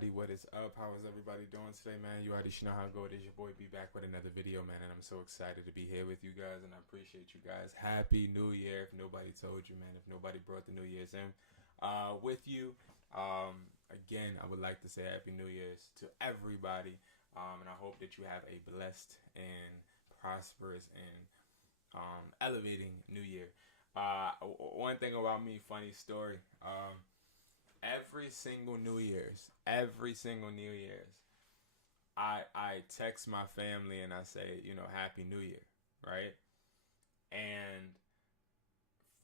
everybody, what is up? How is everybody doing today, man? You already know how it goes. It is your boy B back with another video, man, and I'm so excited to be here with you guys, and I appreciate you guys. Happy New Year, if nobody told you, man, if nobody brought the New Year's in with you. Again, I would like to say Happy New Year's to everybody, and I hope that you have a blessed and prosperous and elevating New Year. One thing about me, funny story, every single New Year's, I text my family and I say, Happy New Year, right? And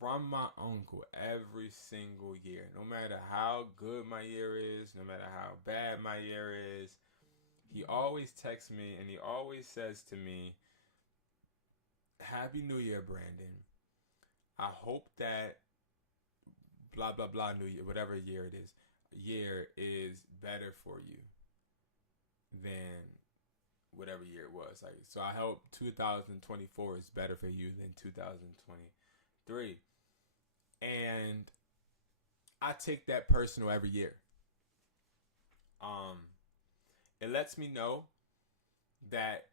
from my uncle, every single year, no matter how good my year is, no matter how bad my year is, he always texts me and he always says to me, Happy New Year, Brandon. I hope that blah, blah, blah, New Year, whatever year is better for you than whatever year it was. So I hope 2024 is better for you than 2023. And I take that personal every year. It lets me know that,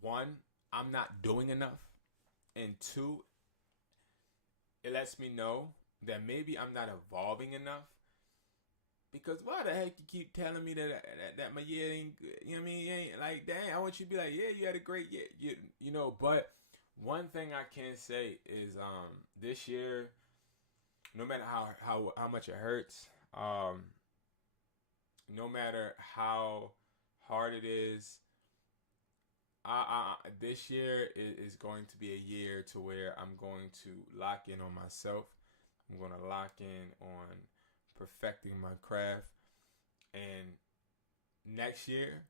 one, I'm not doing enough, and two, it lets me know that maybe I'm not evolving enough. Because why the heck you keep telling me that my year ain't good? You know what I mean? You ain't like, dang, I want you to be like, yeah, you had a great year. But one thing I can say is this year, no matter how much it hurts, no matter how hard it is, this year is going to be a year to where I'm going to lock in on myself. I'm going to lock in on perfecting my craft. And next year,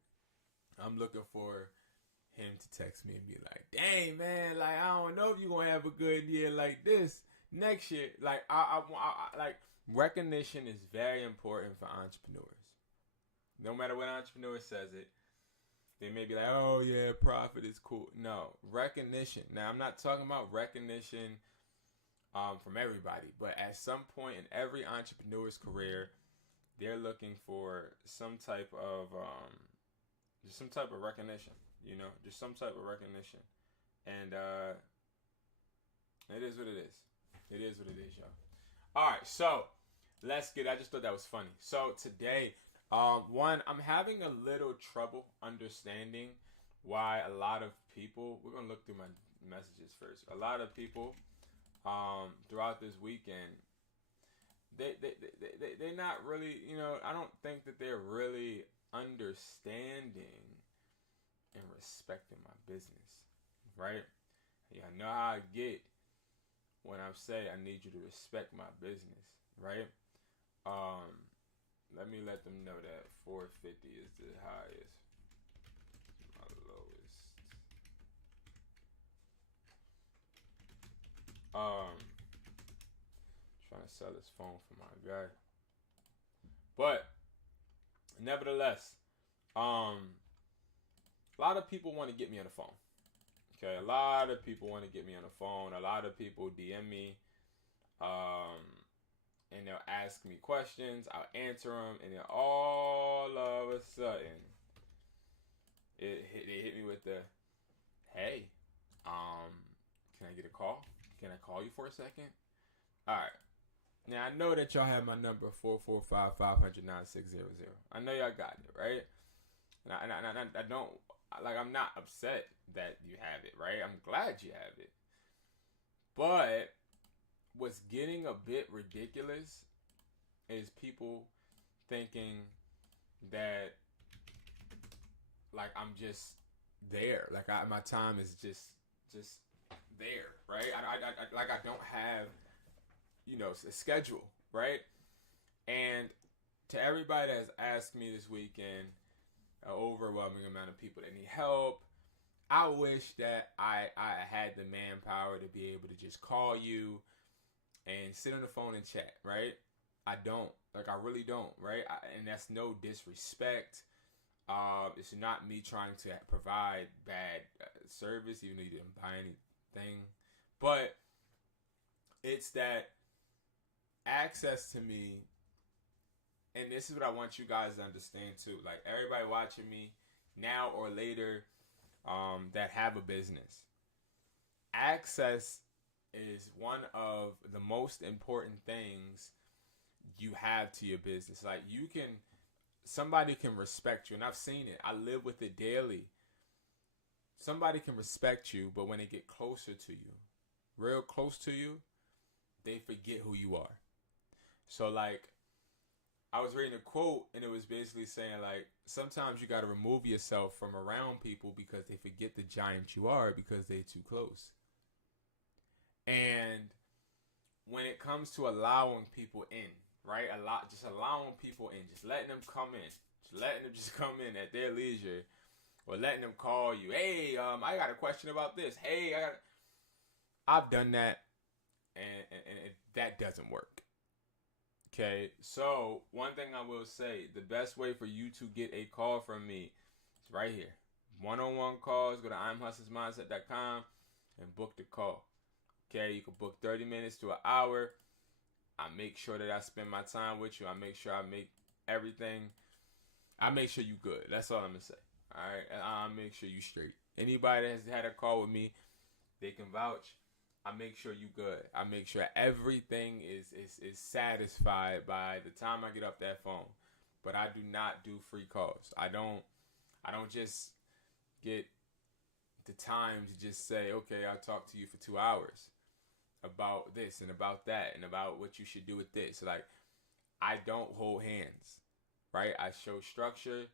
I'm looking for him to text me and be like, dang, man, like, I don't know if you're going to have a good year like this next year. Like, like, recognition is very important for entrepreneurs. No matter what entrepreneur says it, they may be like, oh, yeah, profit is cool. No, recognition. Now, I'm not talking about recognition from everybody, but at some point in every entrepreneur's career, they're looking for some type of just some type of recognition, just some type of recognition. And it is what it is. It is what it is, y'all. All right, so I just thought that was funny. So today, one, I'm having a little trouble understanding why a lot of people, we're going to look through my messages first. A lot of people throughout this weekend, they're not really, I don't think that they're really understanding and respecting my business, right? I know how I get when I say I need you to respect my business, right? Let me let them know that 450 is the highest, my lowest. Trying to sell this phone for my guy. But nevertheless, a lot of people want to get me on the phone. Okay, a lot of people want to get me on the phone. A lot of people DM me, and they'll ask me questions. I'll answer them, and then all of a sudden, they hit me with the, hey, can I get a call? Can I call you for a second? All right. Now, I know that y'all have my number, 445-500-9600. I know y'all got it, right? And I don't, I'm not upset that you have it, right? I'm glad you have it. But what's getting a bit ridiculous is people thinking that, I'm just there. My time is just there, right? I don't have, a schedule, right? And to everybody that's asked me this weekend, an overwhelming amount of people that need help, I wish that I had the manpower to be able to just call you and sit on the phone and chat, right? I don't. I really don't, right? And that's no disrespect. It's not me trying to provide bad service, even though you didn't buy anything. But it's that access to me and this is what I want you guys to understand too. Like everybody watching me now or later, that have a business, access is one of the most important things you have to your business. Like somebody can respect you, and I've seen it. I live with it daily. Somebody can respect you, but when they get closer to you, real close to you, they forget who you are. So like, I was reading a quote, and it was basically saying like, sometimes you got to remove yourself from around people because they forget the giant you are because they're too close. And when it comes to allowing people in, right? Just allowing people in, just letting them come in, just letting them just come in at their leisure, or letting them call you. Hey, I got a question about this. Hey, I've done that, and that doesn't work. Okay, so one thing I will say, the best way for you to get a call from me is right here. One-on-one calls, go to imhustlesmindset.com and book the call. Okay, you can book 30 minutes to an hour. I make sure that I spend my time with you. I make sure I make everything. I make sure you good. That's all I'm going to say. All right, and I'll make sure you straight. Anybody that has had a call with me, they can vouch. I make sure you good. I make sure everything is satisfied by the time I get up that phone. But I do not do free calls. I don't just get the time to just say, okay, I'll talk to you for 2 hours about this and about that and about what you should do with this. Like, I don't hold hands, right? I show structure,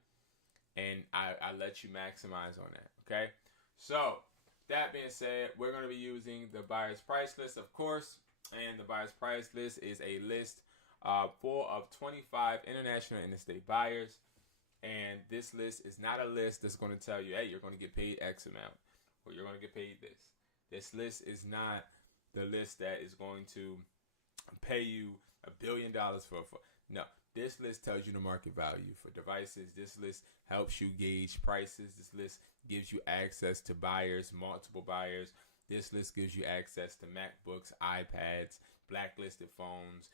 and I let you maximize on that, okay? So, that being said, we're going to be using the buyer's price list, of course, and the buyer's price list is a list full of 25 international and interstate buyers, and this list is not a list that's going to tell you, hey, you're going to get paid X amount, or you're going to get paid this. This list is not the list that is going to pay you $1 billion for. No, this list tells you the market value for devices. This list helps you gauge prices. This list gives you access to buyers, multiple buyers. This list gives you access to MacBooks, iPads, blacklisted phones,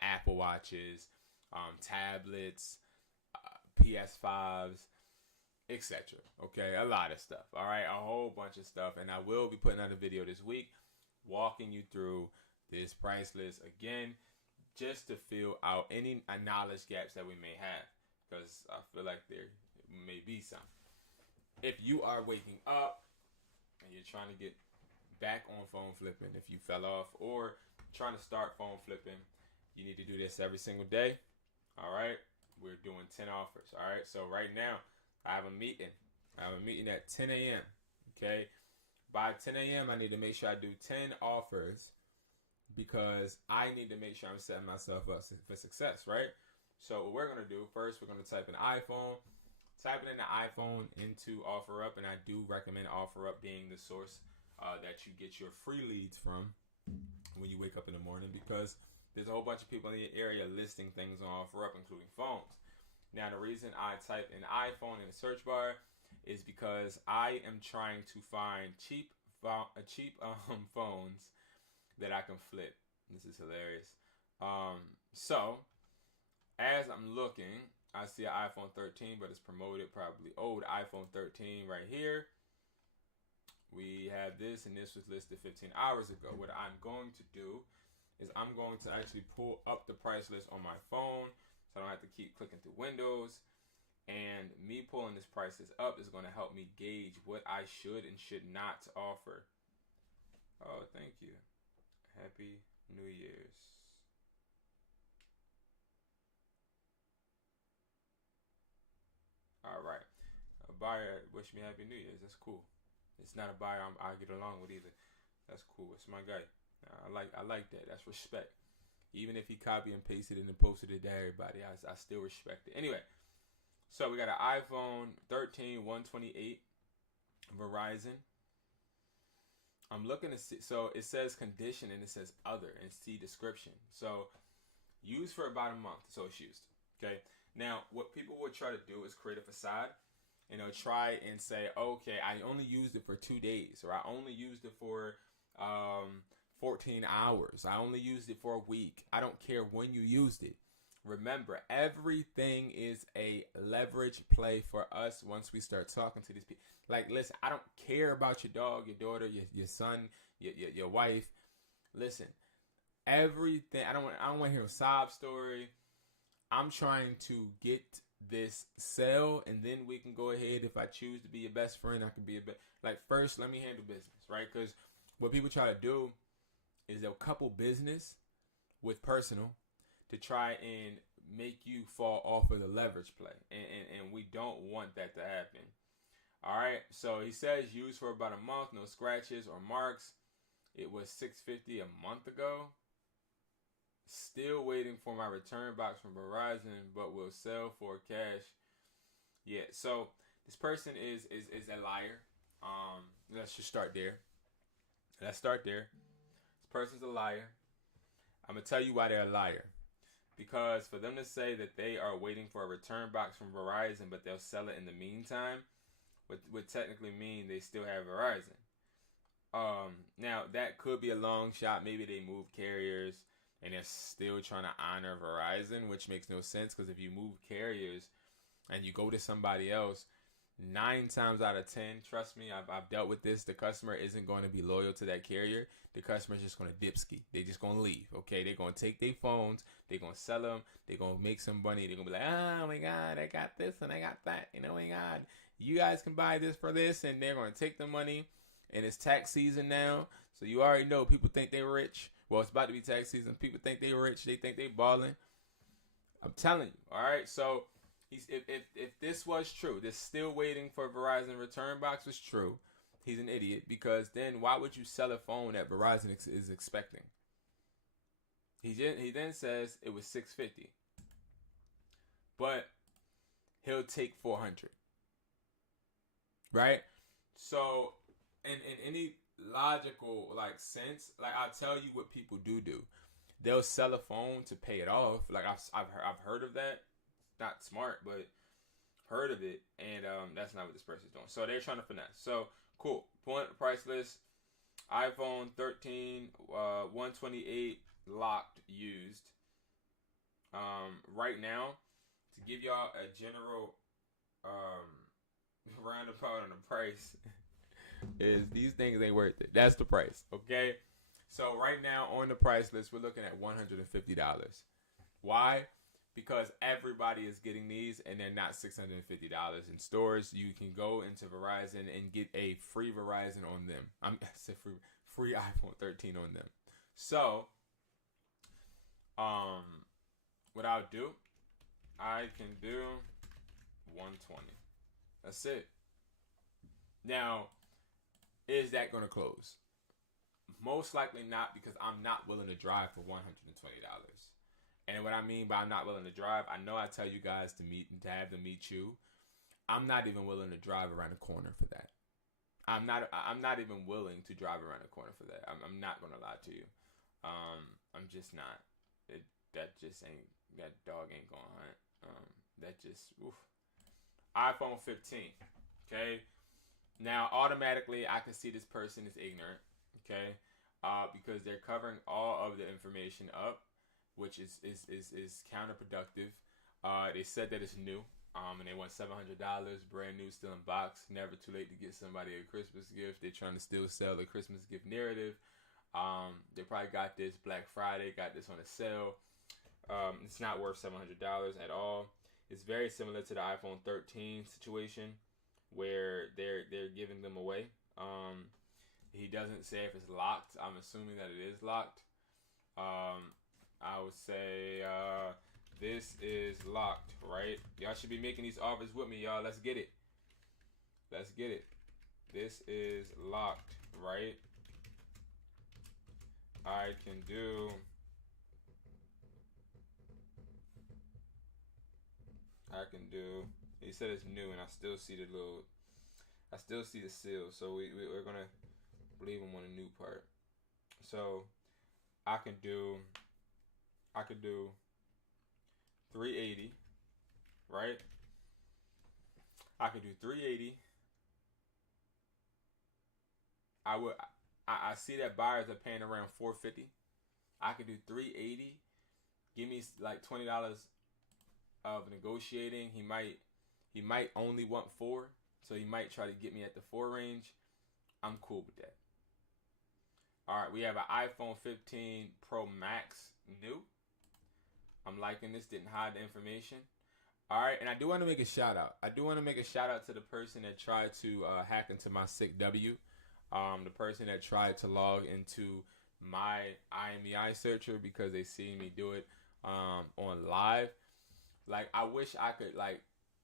Apple Watches, tablets, PS5s, etc. Okay, a lot of stuff. All right, a whole bunch of stuff. And I will be putting out a video this week walking you through this price list again, just to fill out any knowledge gaps that we may have, because I feel like there may be some. If you are waking up and you're trying to get back on phone flipping, if you fell off, or trying to start phone flipping, you need to do this every single day. All right, we're doing 10 offers. All right, so right now I have a meeting. I have a meeting at 10 a.m. Okay, by 10 a.m. I need to make sure I do 10 offers, because I need to make sure I'm setting myself up for success, right? So what we're going to do, first we're going to type in iPhone. Type it in the iPhone into OfferUp, and I do recommend OfferUp being the source that you get your free leads from when you wake up in the morning, because there's a whole bunch of people in the area listing things on OfferUp, including phones. Now, the reason I type in iPhone in the search bar is because I am trying to find cheap phones that I can flip. This is hilarious. So, as I'm looking, I see an iPhone 13, but it's promoted, probably old iPhone 13 right here. We have this, and this was listed 15 hours ago. What I'm going to do is I'm going to actually pull up the price list on my phone, so I don't have to keep clicking through windows. And me pulling this price list up is going to help me gauge what I should and should not offer. Oh, thank you. Happy New Year's. All right. A buyer wish me Happy New Year's. That's cool. It's not a buyer I get along with either. That's cool. It's my guy. I like that. That's respect. Even if he copy and pasted it and posted it to everybody, I still respect it. Anyway, so we got an iPhone 13 128 Verizon. I'm looking to see. So it says condition and it says other and see description. So used for about a month. So it's used. Okay. Now, what people would try to do is create a facade. You know, try and say, okay, I only used it for 2 days, or I only used it for 14 hours. I only used it for a week. I don't care when you used it. remember, everything is a leverage play for us once we start talking to these people. Like, listen, I don't care about your dog, your daughter, your son, your wife. Listen, everything. I don't want to hear a sob story. I'm trying to get this sale, and then we can go ahead. If I choose to be your best friend, I can be a bit. Like, first, let me handle business, right? Because what people try to do is they'll couple business with personal to try and make you fall off of the leverage play. And we don't want that to happen. All right. So he says used for about a month, no scratches or marks. It was $650 a month ago. Still waiting for my return box from Verizon, but will sell for cash. Yeah. So this person is a liar. Let's just start there. This person's a liar. I'm going to tell you why they're a liar. Because for them to say that they are waiting for a return box from Verizon, but they'll sell it in the meantime, would technically mean they still have Verizon. Now, that could be a long shot. Maybe they move carriers and they're still trying to honor Verizon, which makes no sense, because if you move carriers and you go to somebody else, 9 times out of 10, trust me, I've dealt with this, the customer isn't going to be loyal to that carrier. The customer's just going to dipski. They're just going to leave, okay? They're going to take their phones. They're going to sell them. They're going to make some money. They're going to be like, oh, my God, I got this and I got that. And oh, my God, you guys can buy this for this. And they're going to take the money. And it's tax season now. So you already know people think they're rich. Well, it's about to be tax season. People think they're rich. They think they're balling. I'm telling you, all right? So if this was true, this still waiting for Verizon return box was true, he's an idiot, because then why would you sell a phone that Verizon is expecting? He then says it was $650, but he'll take $400, right? So in any logical sense, I'll tell you what people do. They'll sell a phone to pay it off. Like I've heard of that. Not smart, but heard of it, and that's not what this person's doing. So they're trying to finesse. So cool. Point price list. iPhone 13, 128 locked used. Right now, to give y'all a general roundabout on the price, is these things ain't worth it. That's the price. Okay. So right now on the price list, we're looking at $150. Why? Because everybody is getting these, and they're not $650 in stores. You can go into Verizon and get a free Verizon on them. I said free iPhone 13 on them. So, what I'll do, I can do 120. That's it. Now, is that going to close? Most likely not, because I'm not willing to drive for $120. And what I mean by I'm not willing to drive, I know I tell you guys to have them meet you. I'm not even willing to drive around the corner for that. I'm not even willing to drive around the corner for that. I'm not gonna lie to you. I'm just not. That dog ain't gonna hunt. iPhone 15. Okay. Now automatically I can see this person is ignorant. Okay. Because they're covering all of the information up, which is counterproductive. They said that it's new, and they want $700, brand new, still in box. Never too late to get somebody a Christmas gift. They're trying to still sell the Christmas gift narrative. They probably got this Black Friday, got this on a sale. It's not worth $700 at all. It's very similar to the iPhone 13 situation, where they're giving them away. He doesn't say if it's locked. I'm assuming that it is locked. I would say this is locked, right? Y'all should be making these offers with me, y'all. Let's get it. Let's get it. This is locked, right? I can do... He said it's new, and I still see the seal. So we're gonna believe him on the new part. So I could do 380, right? I could do 380. I see that buyers are paying around $450. I could do 380. Give me like $20 of negotiating. He might only want 4, so he might try to get me at the 4 range. I'm cool with that. All right, we have an iPhone 15 Pro Max new. I'm liking this. Didn't hide the information. All right, and I do want to make a shout out. I do want to make a shout out to the person that tried to hack into my sick W. The person that tried to log into my IMEI searcher because they seen me do it on live. Like, I wish I could, like,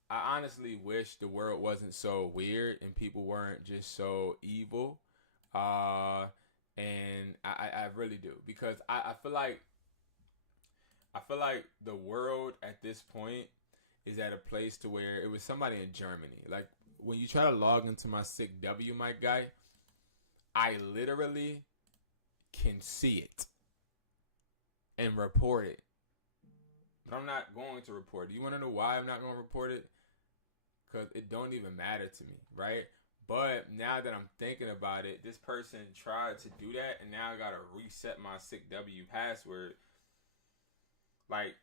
I honestly wish the world wasn't so weird and people weren't just so evil. And I really do, because I feel like the world at this point is at a place to where it was somebody in Germany. Like, when you try to log into my sick W, my guy, I literally can see it and report it. But I'm not going to report it. You want to know why I'm not going to report it? Because it don't even matter to me, right? But now that I'm thinking about it, this person tried to do that, and now I got to reset my sick W password. Like,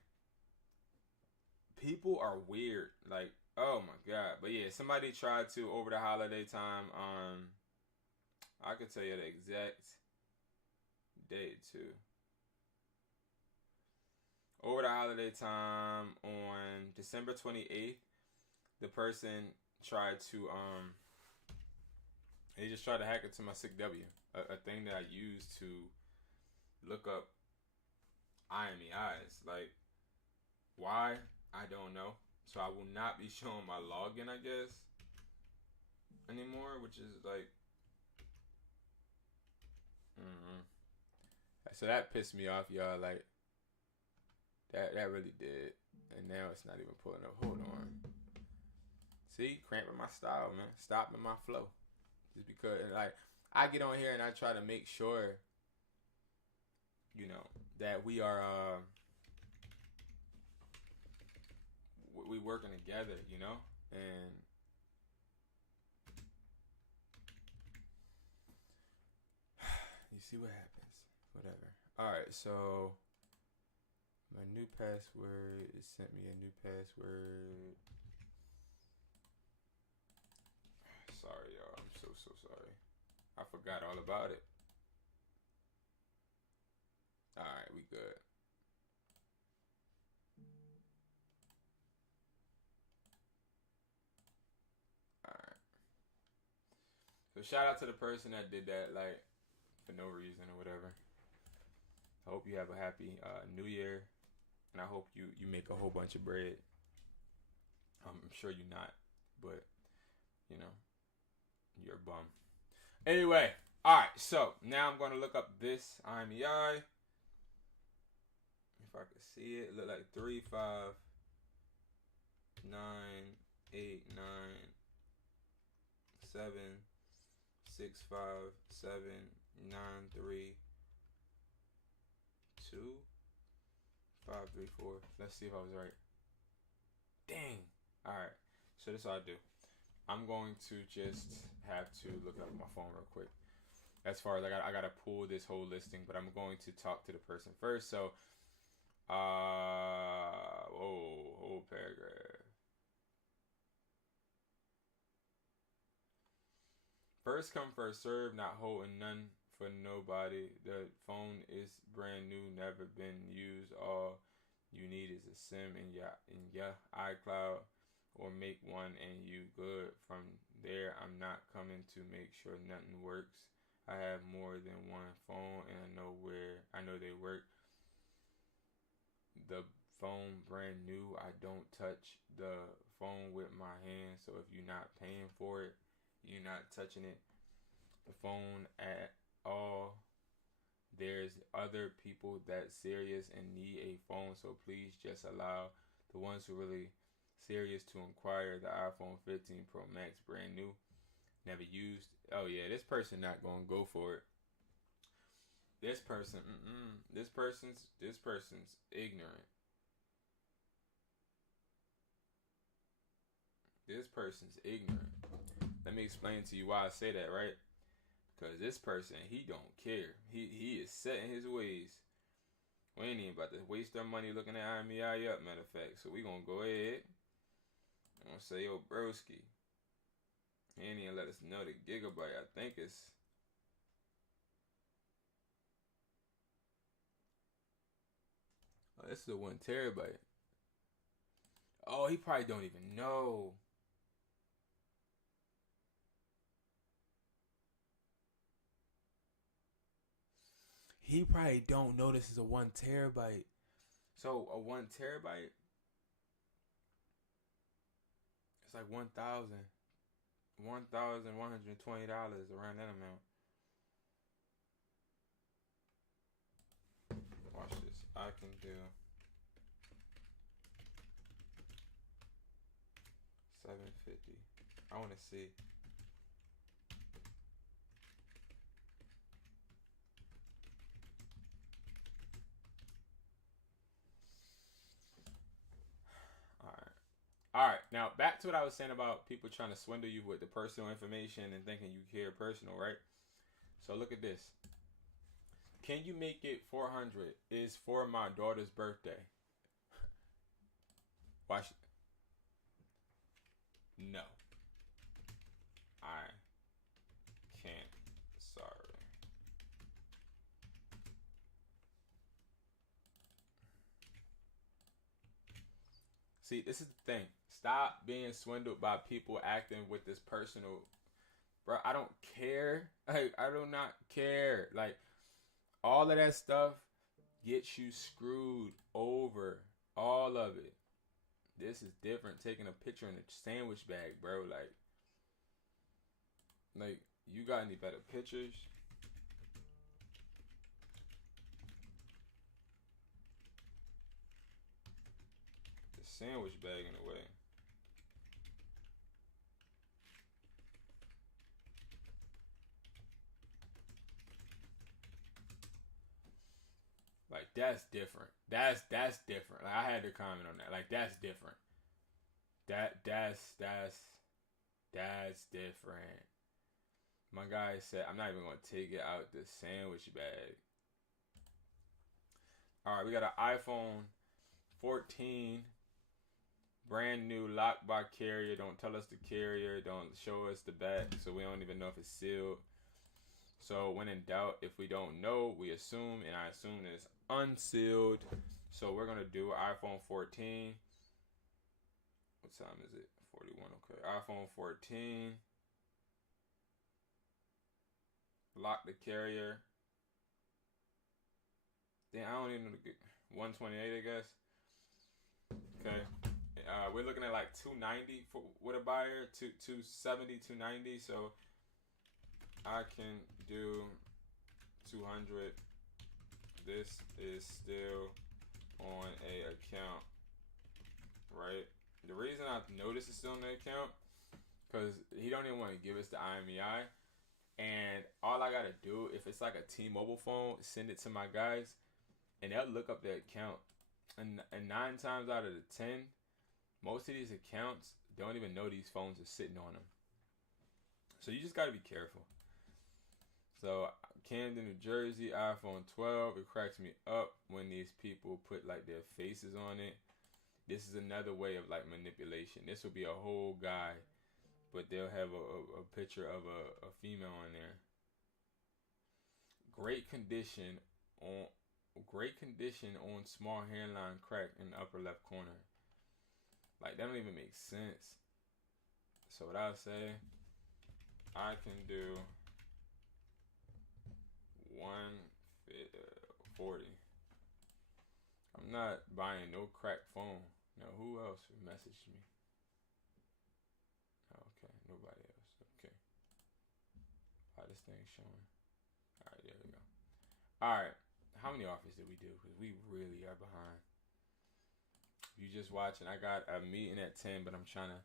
people are weird. Like, oh my God. But yeah, somebody tried to over the holiday time. I could tell you the exact date too. Over the holiday time on December 28th, the person tried to they just tried to hack into my sick W, a thing that I use to look up IMEIs. Like, why? I don't know. So I will not be showing my login, I guess, anymore, which is like, so that pissed me off, y'all. Like, that really did. And now it's not even pulling up. Hold on. See, cramping my style, man. Stopping my flow. Just because, like, I get on here and I try to make sure, you know, that we are we working together, you know? And you see what happens. Whatever. Alright, so my new password, it sent me a new password. Sorry, y'all. I'm so sorry. I forgot all about it. Alright, we good. Alright. So shout out to the person that did that, like, for no reason or whatever. I hope you have a happy new year. And I hope you make a whole bunch of bread. I'm sure you're not. But, you know, you're a bum. Anyway, alright, so now I'm going to look up this IMEI. If I can see it, look like 3, 5, 9, 8, 9, 7, 6, 5, 7, 9, 3, 2, 5, 3, 4. Let's see if I was right. Dang. Alright, so this is what I do. I'm going to just have to look up my phone real quick. As far as I gotta pull this whole listing, but I'm going to talk to the person first. So, whole paragraph. First come, first serve, not holding none for nobody. The phone is brand new, never been used. All you need is a SIM in your iCloud, or make one and you good. From there, I'm not coming to make sure nothing works. I have more than one phone and I know they work. The phone brand new. I don't touch the phone with my hand, so if you're not paying for it, you're not touching it. The phone at all. There's other people that's serious and need a phone, so please just allow the ones who really serious to inquire. The iPhone 15 Pro Max, brand new, never used. Oh yeah, this person not gonna go for it. This person, this person's ignorant. This person's ignorant. Let me explain to you why I say that, right? Because this person, he don't care. He is set in his ways. We ain't even about to waste our money looking at IMEI up, matter of fact. So we gonna go ahead. I'm gonna say, yo, broski. He ain't even let us know the gigabyte. I think it's... Oh, this is a 1 terabyte. Oh, he probably don't even know. He probably don't know this is a 1 terabyte. So a 1 terabyte, it's like $1,120 around that amount. Watch this. I can do 750. I want to see. All right. Now back to what I was saying about people trying to swindle you with the personal information and thinking you care personal, right? So look at this. Can you make it 400? Is for my daughter's birthday. Watch. No. I can't. Sorry. See, this is the thing. Stop being swindled by people acting with this personal. Bro, I don't care. I do not care. Like, all of that stuff gets you screwed over. All of it. This is different. Taking a picture in a sandwich bag, bro. Like, you got any better pictures? The sandwich bag in a way. Like, that's different. That's different. Like, I had to comment on that. Like, that's different. That's different. My guy said, I'm not even gonna take it out the sandwich bag. All right, we got an iPhone 14, brand new, locked by carrier. Don't tell us the carrier. Don't show us the back, so we don't even know if it's sealed. So when in doubt, if we don't know, we assume, and I assume it's unsealed. So we're gonna do iPhone 14. What time is it? 41. Okay, iPhone 14. Lock the carrier. Then I don't even know the 128, I guess. Okay. We're looking at like 290 for with a buyer, 270, 290. So I can do 200. This is still on a account, right? The reason I noticed it's still on the account, because he don't even want to give us the IMEI. And all I gotta do, if it's like a T-Mobile phone, send it to my guys, and they'll look up the account. And 9 times out of the 10, most of these accounts don't even know these phones are sitting on them. So you just gotta be careful. So Camden, New Jersey, iPhone 12. It cracks me up when these people put like their faces on it. This is another way of like manipulation. This will be a whole guy, but they'll have a picture of a female in there. Great condition on small hairline crack in the upper left corner. Like, that don't even make sense. So what I'll say, I can do 140. I'm not buying no crack phone. Now, who else messaged me? Okay, nobody else. Okay. How this thing's showing. Alright, there we go. Alright, how many offers did we do? Because we really are behind. If you just watching, I got a meeting at 10, but I'm trying to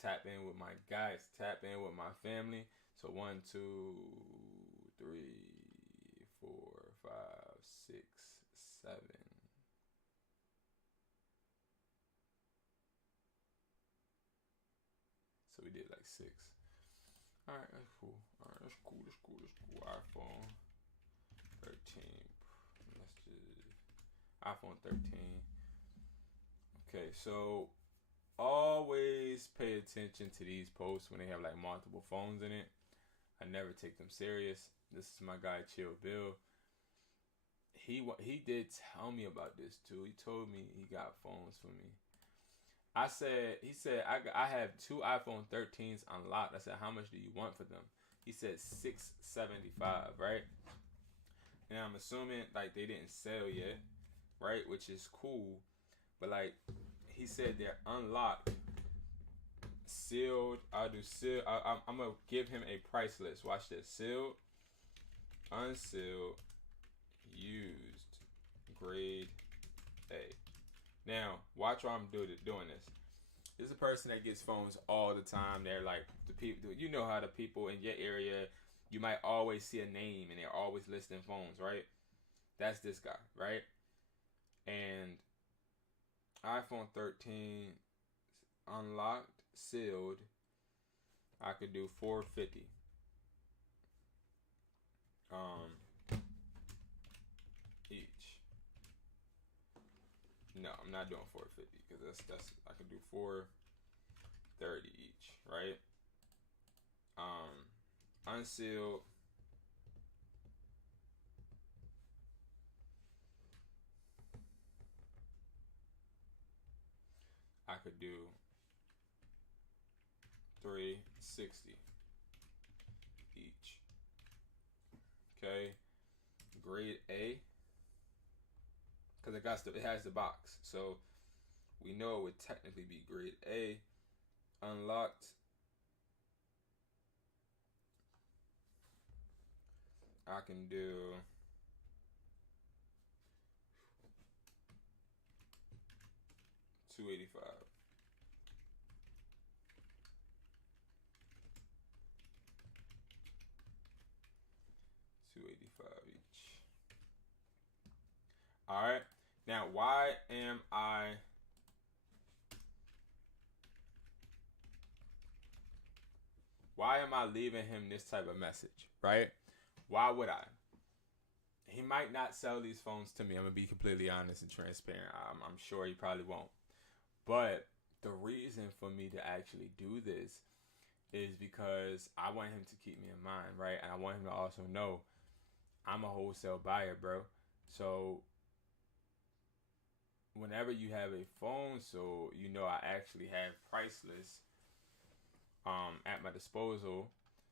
tap in with my guys, tap in with my family. So 1, 2, 3, 4, 5, 6, 7. So we did like 6. Alright, that's cool. Alright, that's cool. iPhone 13. Let's just iPhone 13. Okay, so always pay attention to these posts when they have like multiple phones in it. I never take them serious. This is my guy Chill Bill. He did tell me about this too. He told me he got phones for me. He said I have two iPhone 13s unlocked. I said, how much do you want for them? He said $675, right? And I'm assuming like they didn't sell yet, right? Which is cool, but like he said they're unlocked, sealed. I'll do sealed. I'm gonna give him a price list. Watch this: sealed, unsealed, used, grade A. Now, watch while I'm doing this. This is a person that gets phones all the time. They're like the people. You know how the people in your area, you might always see a name and they're always listing phones, right? That's this guy, right? And iPhone 13 unlocked, sealed. I could do $450. Each. No, I'm not doing $450 because that's I could do $430 each, right? Unsealed. I could do $360 each. Okay. Grade A. Because it has the box. So we know it would technically be grade A. Unlocked. I can do $285. $285 each. Alright. Now why am I leaving him this type of message? Right? Why would I? He might not sell these phones to me. I'm going to be completely honest and transparent. I'm sure he probably won't. But the reason for me to actually do this is because I want him to keep me in mind, right? And I want him to also know I'm a wholesale buyer, bro. So whenever you have a phone, so you know I actually have price lists at my disposal.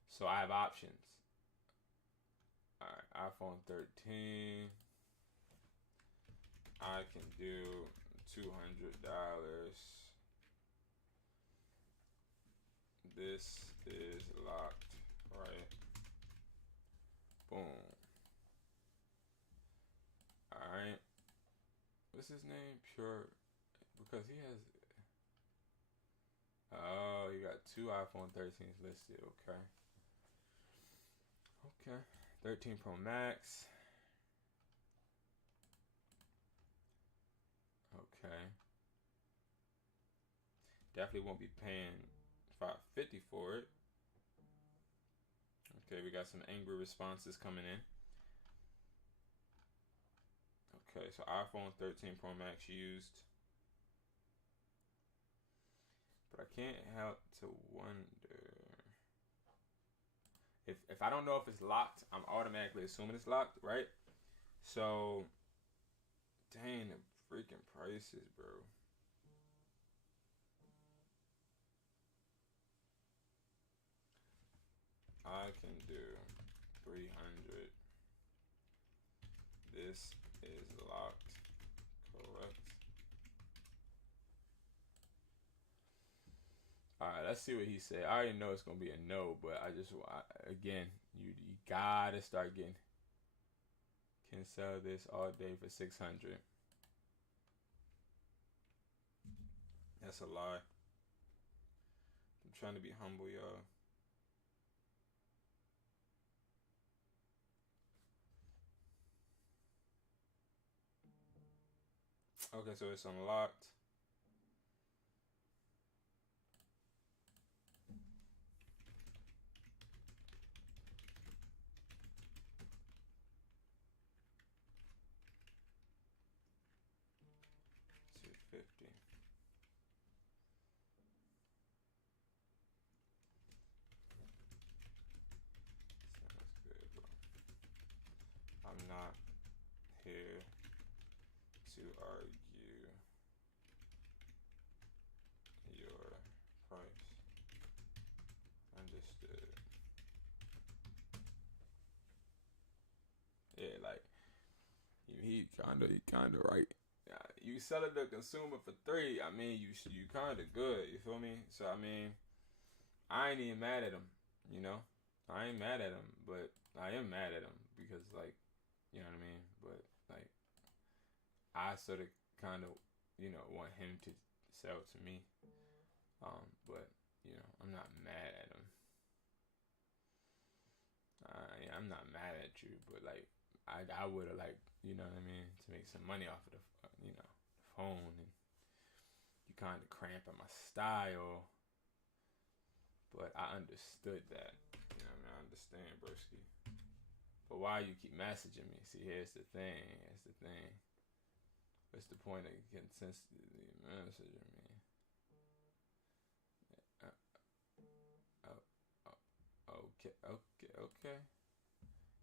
So I have options. Alright, iPhone 13. I can do $200. This is locked, right? Boom. Alright. What's his name? Pure. Because he has. Oh, you got two iPhone 13s listed. Okay. Okay. 13 Pro Max. Okay. Definitely won't be paying $550 for it. Okay, we got some angry responses coming in. Okay, so iPhone 13 Pro Max used. But I can't help to wonder. If I don't know if it's locked, I'm automatically assuming it's locked, right? So, dang, the freaking prices, bro. I can do 300. This is locked, correct? Alright, let's see what he said. I already know it's gonna be a no, but again, you gotta start getting. Can sell this all day for 600. That's a lie. I'm trying to be humble, y'all. Okay, so it's unlocked. 150. Sounds good, bro. I'm not here to argue your price. Understood. Yeah, like he kind of right. You sell it to the consumer for $3. I mean, you kind of good. You feel me? So I mean, I ain't even mad at him. You know, I ain't mad at him, but I am mad at him because like, you know what I mean. But like, I sort of kind of, you know, want him to sell to me. But you know, I'm not mad at him. I'm not mad at you, but like, I would have like, you know what I mean, to make some money off of the, you know, the phone, and you kind of cramping my style. But I understood that. You know what I mean? I understand, broski. But why you keep messaging me? See, here's the thing. What's the point of consistently messaging me? Okay.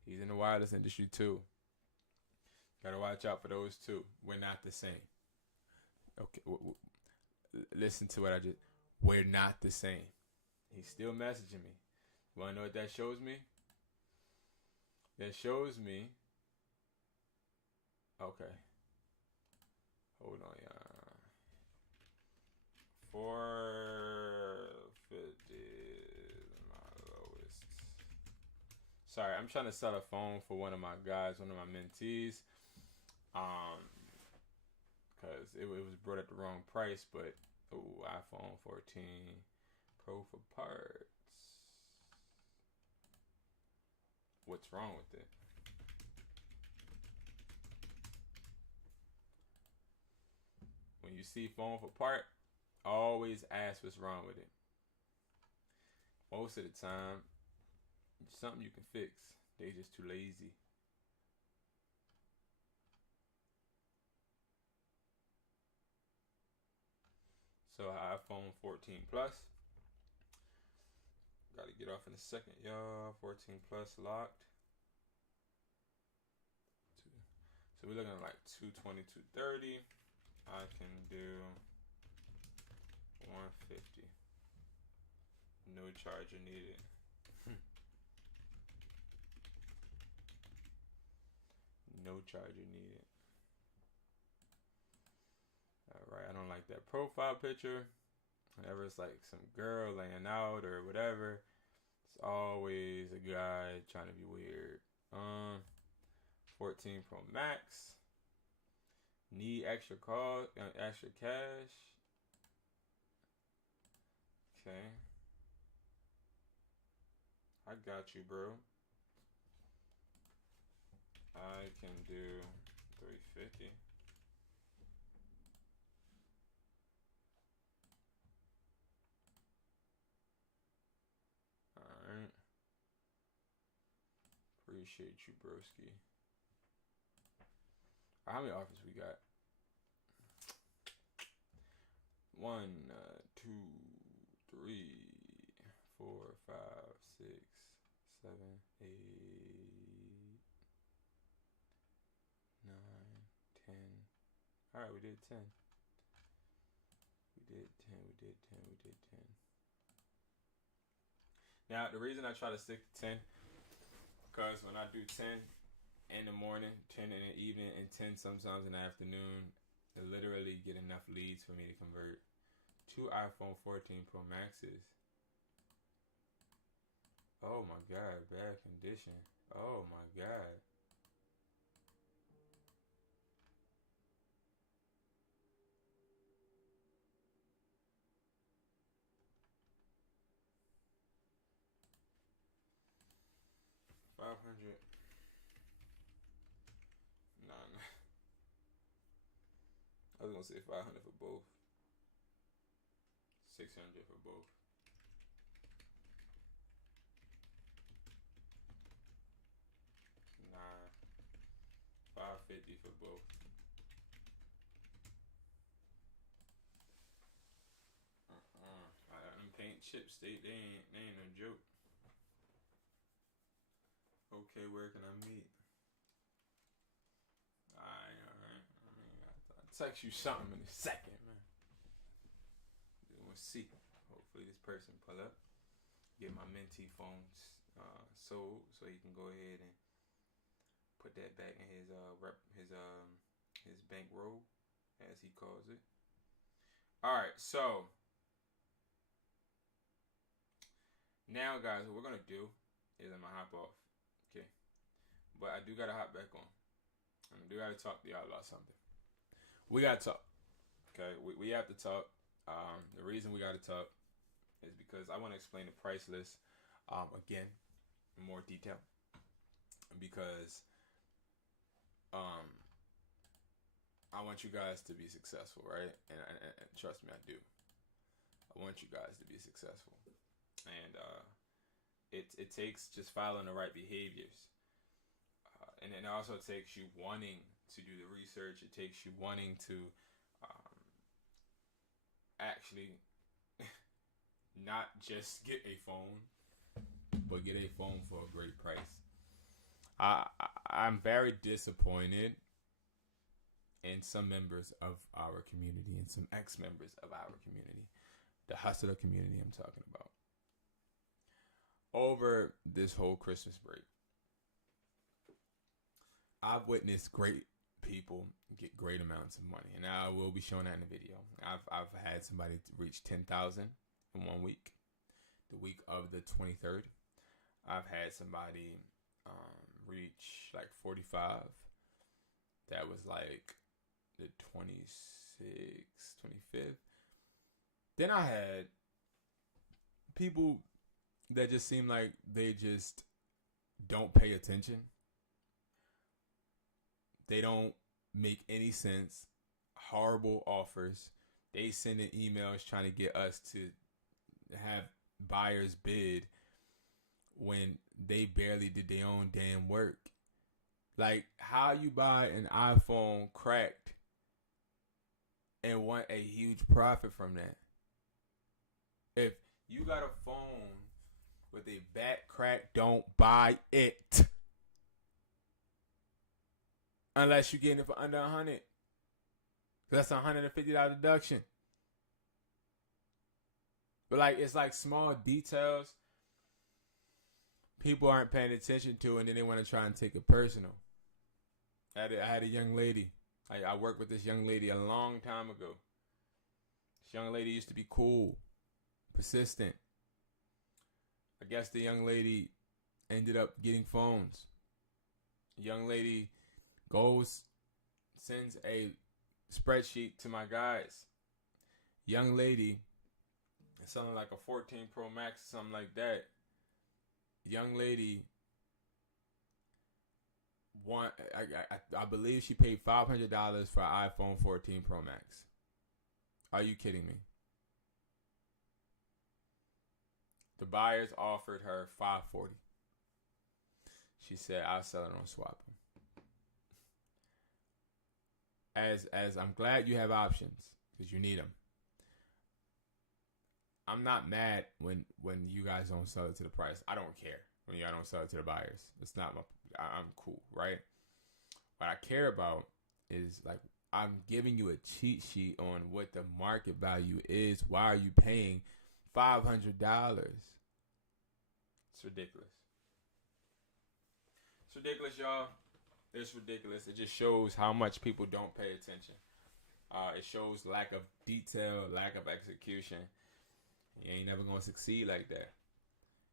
He's in the wireless industry too. Gotta watch out for those two. We're not the same. Okay, listen to what I just. We're not the same. He's still messaging me. You wanna know what that shows me? That shows me. Okay. Hold on, y'all. 450 is my lowest. Sorry, I'm trying to sell a phone for one of my guys, one of my mentees. Because it was brought at the wrong price, but iPhone 14 Pro for parts. What's wrong with it? When you see phone for part, always ask what's wrong with it. Most of the time, it's something you can fix. They just too lazy. So iPhone 14 Plus. Got to get off in a second, y'all. 14 Plus locked. So we're looking at like 220, 230. I can do 150. No charger needed. No charger needed. Alright, I don't like that profile picture. Whenever it's like some girl laying out or whatever, it's always a guy trying to be weird. 14 Pro Max. Need extra cash. Okay. I got you, bro. I can do 350. Alright. Appreciate you, broski. How many offers we got? 1, 2, 3, 4, 5, 6, 7, 8, 9, 10. Alright, we did 10. We did 10. Now, the reason I try to stick to 10, because when I do 10 in the morning, 10 in the evening, and 10 sometimes in the afternoon, I literally get enough leads for me to convert 2 iPhone 14 Pro Maxes. Oh my God, bad condition. Oh my God. $500. Nah. I was gonna say 500 for both. 600 for both. Nah. 550 for both. chips, they ain't no joke. Okay, where can I meet? Alright. I'll text you something in a second, man. We'll see. Hopefully this person pull up. Get my mentee phones sold, so he can go ahead and put that back in his bankroll, as he calls it. All right, so now, guys, what we're gonna do is I'm gonna hop off, okay? But I do gotta hop back on. I do gotta talk to y'all about something. We gotta talk, okay? We have to talk. The reason we gotta talk is because I want to explain the price list again in more detail, because I want you guys to be successful, right? And trust me, I do. I want you guys to be successful. And it takes just following the right behaviors. And it also takes you wanting to do the research. It takes you wanting to actually not just get a phone, but get a phone for a great price. I'm very disappointed in some members of our community and some ex-members of our community, the hustler community I'm talking about, over this whole Christmas break. I've witnessed great people get great amounts of money, and I will be showing that in the video. I've had somebody reach 10,000 in 1 week, the week of the 23rd. I've had somebody reach like 45. That was like the 26th, 25th. Then I had people that just seem like they just don't pay attention. They don't make any sense. Horrible offers. They send in emails trying to get us to have buyers bid when they barely did their own damn work. Like, how you buy an iPhone cracked and want a huge profit from that? If you got a phone with a back crack, don't buy it. Unless you're getting it for under $100. That's a $150 deduction. But like, it's like small details people aren't paying attention to, and then they want to try and take it personal. I had a young lady. I worked with this young lady a long time ago. This young lady used to be cool, persistent. I guess the young lady ended up getting phones. The young lady sends a spreadsheet to my guys. Young lady, it's something like a 14 Pro Max or something like that. Young lady, I believe she paid $500 for an iPhone 14 Pro Max. Are you kidding me? The buyers offered her $540. She said, I'll sell it on Swap. As I'm glad you have options, because you need them. I'm not mad when you guys don't sell it to the price. I don't care when y'all don't sell it to the buyers. It's not I'm cool, right? What I care about is, like, I'm giving you a cheat sheet on what the market value is. Why are you paying $500? It's ridiculous. It's ridiculous, y'all. It's ridiculous. It just shows how much people don't pay attention. It shows lack of detail, lack of execution. You ain't never gonna succeed like that.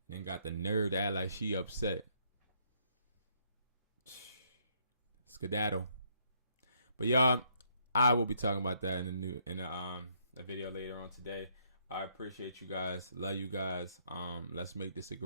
Then got the nerd to act like she upset. Skedaddle. But y'all, I will be talking about that in a video later on today. I appreciate you guys. Love you guys. Let's make this a